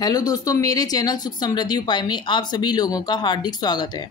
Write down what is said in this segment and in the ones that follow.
Hello दोस्तों, मेरे channel सुख समृद्धि उपाय में आप सभी लोगों का हार्दिक स्वागत है।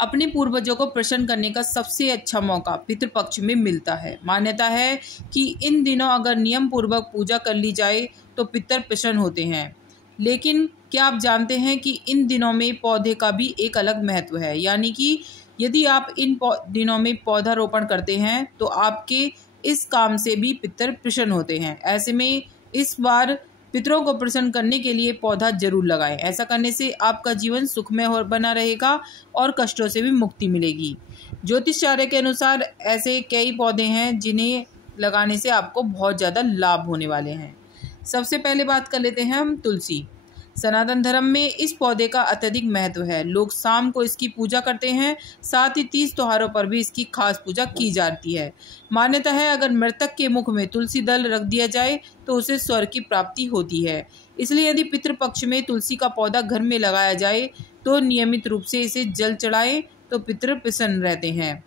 अपने पूर्वजों को प्रसन्न करने का सबसे अच्छा मौका पितृपक्ष में मिलता है। मान्यता है कि इन दिनों अगर नियम पूर्वक पूजा कर ली जाए तो पितर प्रसन्न होते हैं। लेकिन क्या आप जानते हैं कि इन दिनों में पौधे का भी एक अलग महत्व है, यानी कि यदि आप इन दिनों में पौधारोपण करते हैं तो आपके इस काम से भी पितर प्रसन्न होते हैं। ऐसे में इस बार पितरों को प्रसन्न करने के लिए पौधा जरूर लगाएं। ऐसा करने से आपका जीवन सुखमय और बना रहेगा और कष्टों से भी मुक्ति मिलेगी। ज्योतिषाचार्य के अनुसार ऐसे कई पौधे हैं जिन्हें लगाने से आपको बहुत ज़्यादा लाभ होने वाले हैं। सबसे पहले बात कर लेते हैं हम तुलसी। सनातन धर्म में इस पौधे का अत्यधिक महत्व है। लोग शाम को इसकी पूजा करते हैं, साथ ही 30 त्योहारों पर भी इसकी खास पूजा की जाती है। मान्यता है अगर मृतक के मुख में तुलसी दल रख दिया जाए तो उसे स्वर्ग की प्राप्ति होती है। इसलिए यदि पितृपक्ष में तुलसी का पौधा घर में लगाया जाए तो नियमित रूप से इसे जल चढ़ाएं तो पितृ प्रसन्न रहते हैं।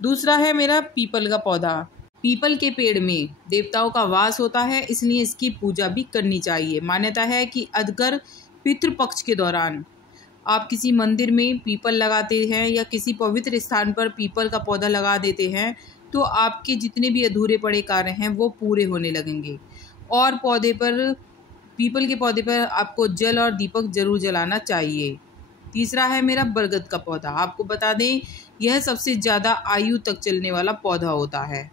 दूसरा है मेरा पीपल का पौधा। पीपल के पेड़ में देवताओं का वास होता है, इसलिए इसकी पूजा भी करनी चाहिए। मान्यता है कि अगर पितृपक्ष के दौरान आप किसी मंदिर में पीपल लगाते हैं या किसी पवित्र स्थान पर पीपल का पौधा लगा देते हैं तो आपके जितने भी अधूरे पड़े कार्य हैं वो पूरे होने लगेंगे। और पीपल के पौधे पर आपको जल और दीपक जरूर जलाना चाहिए। तीसरा है मेरा बरगद का पौधा। आपको बता दें यह सबसे ज़्यादा आयु तक चलने वाला पौधा होता है।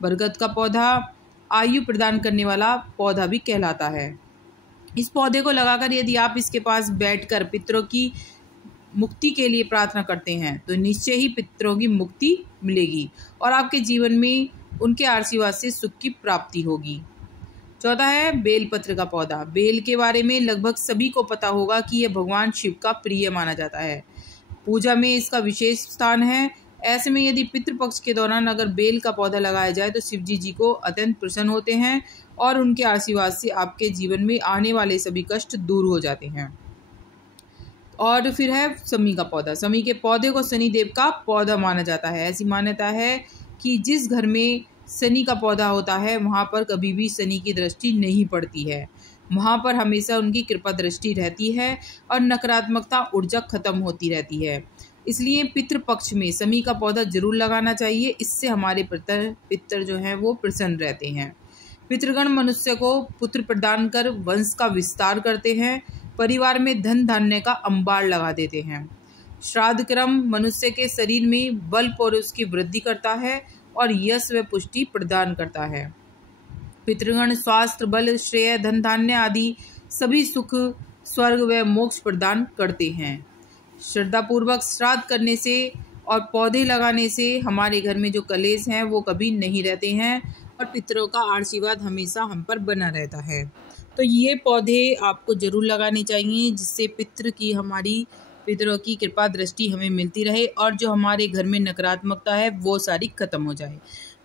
बरगद का पौधा आयु प्रदान करने वाला पौधा भी कहलाता है। इस पौधे को लगाकर यदि आप इसके पास बैठकर पितरों की मुक्ति के लिए प्रार्थना करते हैं तो निश्चय ही पितरों की मुक्ति मिलेगी और आपके जीवन में उनके आशीर्वाद से सुख की प्राप्ति होगी। चौथा है बेलपत्र का पौधा। बेल के बारे में लगभग सभी को पता होगा कि यह भगवान शिव का प्रिय माना जाता है। पूजा में इसका विशेष स्थान है। ऐसे में यदि पितृपक्ष के दौरान अगर बेल का पौधा लगाया जाए तो शिव जी को अत्यंत प्रसन्न होते हैं और उनके आशीर्वाद से आपके जीवन में आने वाले सभी कष्ट दूर हो जाते हैं। और फिर है समी का पौधा। समी के पौधे को शनि देव का पौधा माना जाता है। ऐसी मान्यता है कि जिस घर में शनि का पौधा होता है वहाँ पर कभी भी शनि की दृष्टि नहीं पड़ती है। वहाँ पर हमेशा उनकी कृपा दृष्टि रहती है और नकारात्मकता ऊर्जा खत्म होती रहती है। इसलिए पितृपक्ष में शमी का पौधा जरूर लगाना चाहिए। इससे हमारे पितर जो हैं वो प्रसन्न रहते हैं। पितृगण मनुष्य को पुत्र प्रदान कर वंश का विस्तार करते हैं। परिवार में धन धान्य का अंबार लगा देते हैं। श्राद्ध क्रम मनुष्य के शरीर में बल और उसकी वृद्धि करता है और यश व पुष्टि प्रदान करता है। पितृगण स्वास्थ्य, बल, श्रेय, धन धान्य आदि सभी सुख, स्वर्ग व मोक्ष प्रदान करते हैं। श्रद्धापूर्वक श्राद्ध करने से और पौधे लगाने से हमारे घर में जो कलेश हैं वो कभी नहीं रहते हैं और पितरों का आशीर्वाद हमेशा हम पर बना रहता है। तो ये पौधे आपको जरूर लगाने चाहिए जिससे पितरों की कृपा दृष्टि हमें मिलती रहे और जो हमारे घर में नकारात्मकता है वो सारी खत्म हो जाए।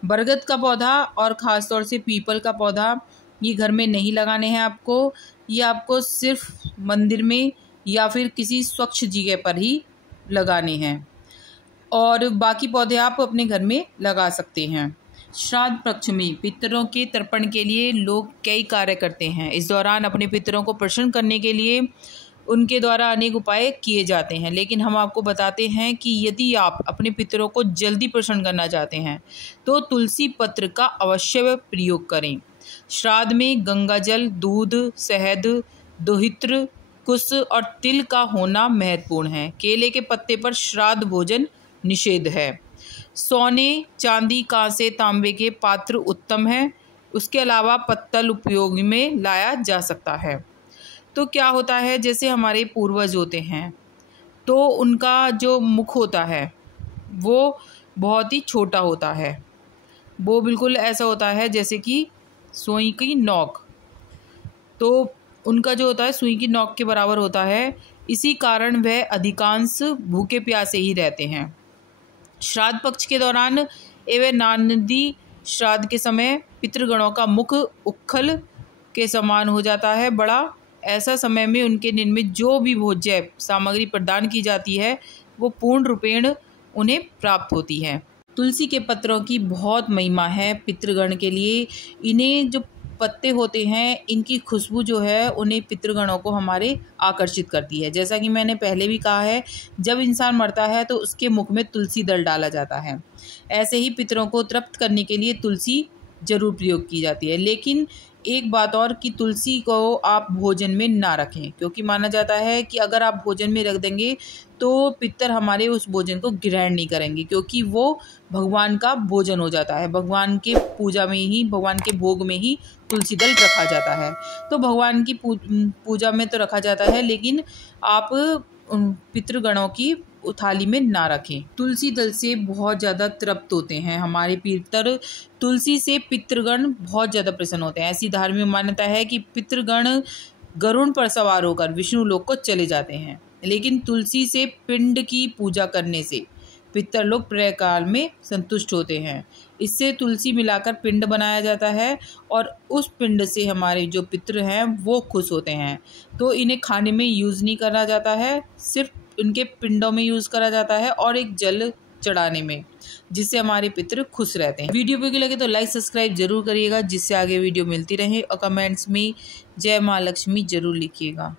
बरगद का पौधा और ख़ास तौर से पीपल का पौधा ये घर में नहीं लगाने हैं आपको। ये आपको सिर्फ मंदिर में या फिर किसी स्वच्छ जगह पर ही लगाने हैं और बाकी पौधे आप अपने घर में लगा सकते हैं। श्राद्ध पक्ष में पितरों के तर्पण के लिए लोग कई कार्य करते हैं। इस दौरान अपने पितरों को प्रसन्न करने के लिए उनके द्वारा अनेक उपाय किए जाते हैं, लेकिन हम आपको बताते हैं कि यदि आप अपने पितरों को जल्दी प्रसन्न करना चाहते हैं तो तुलसी पत्र का अवश्य प्रयोग करें। श्राद्ध में गंगा जल, दूध, शहद, दोहित्र, कुश और तिल का होना महत्वपूर्ण है। केले के पत्ते पर श्राद्ध भोजन निषेध है। सोने, चांदी, कांसे, तांबे के पात्र उत्तम है। उसके अलावा पत्तल उपयोग में लाया जा सकता है। तो क्या होता है, जैसे हमारे पूर्वज होते हैं तो उनका जो मुख होता है वो बहुत ही छोटा होता है। वो बिल्कुल ऐसा होता है जैसे कि सुई की नोक। तो उनका जो होता है सुई की नोक के बराबर होता है। इसी कारण वह अधिकांश भूखे प्यासे ही रहते हैं। श्राद्ध पक्ष के दौरान एवं नांदी श्राद्ध के समय पितृगणों का मुख उखल के समान हो जाता है बड़ा। ऐसा समय में उनके दिन में जो भी भोज्य सामग्री प्रदान की जाती है वो पूर्ण रूपेण उन्हें प्राप्त होती है। तुलसी के पत्रों की बहुत महिमा है पितृगण के लिए। इन्हें जो पत्ते होते हैं, इनकी खुशबू जो है उन्हें पितृगणों को हमारे आकर्षित करती है। जैसा कि मैंने पहले भी कहा है, जब इंसान मरता है तो उसके मुख में तुलसी दल डाला जाता है। ऐसे ही पितरों को तृप्त करने के लिए तुलसी जरूर प्रयोग की जाती है। लेकिन एक बात और कि तुलसी को आप भोजन में ना रखें, क्योंकि माना जाता है कि अगर आप भोजन में रख देंगे तो पितर हमारे उस भोजन को ग्रहण नहीं करेंगे, क्योंकि वो भगवान का भोजन हो जाता है। भगवान के पूजा में ही, भगवान के भोग में ही तुलसी दल रखा जाता है। तो भगवान की पूजा में तो रखा जाता है, लेकिन आप पितृगणों की थाली में ना रखें। तुलसी दल से बहुत ज़्यादा तृप्त होते हैं हमारे पितर। तुलसी से पितृगण बहुत ज़्यादा प्रसन्न होते हैं। ऐसी धार्मिक मान्यता है कि पितृगण गरुड़ पर सवार होकर विष्णु लोक को चले जाते हैं। लेकिन तुलसी से पिंड की पूजा करने से पितर लोग प्रलयकाल में संतुष्ट होते हैं। इससे तुलसी मिलाकर पिंड बनाया जाता है और उस पिंड से हमारे जो पितृ हैं वो खुश होते हैं। तो इन्हें खाने में यूज़ नहीं करा जाता है, सिर्फ इनके पिंडों में यूज़ करा जाता है और एक जल चढ़ाने में, जिससे हमारे पितृ खुश रहते हैं। वीडियो पे लगे तो लाइक सब्सक्राइब जरूर करिएगा, जिससे आगे वीडियो मिलती रहे, और कमेंट्स में जय माँ लक्ष्मी जरूर लिखिएगा।